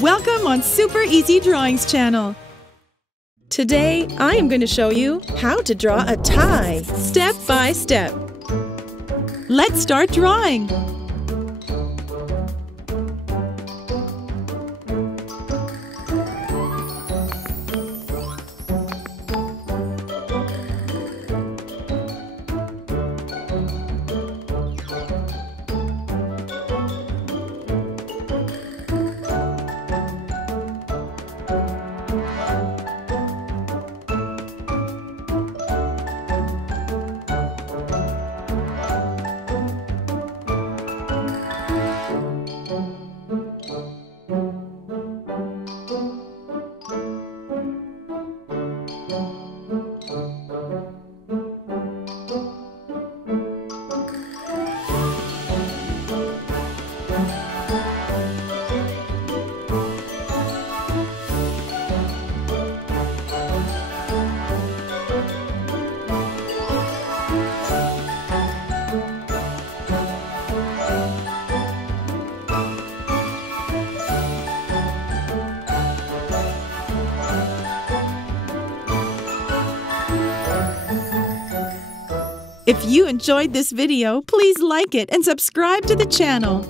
Welcome on Super Easy Drawings channel. Today, I am going to show you how to draw a tie, step by step. Let's start drawing. If you enjoyed this video, please like it and subscribe to the channel.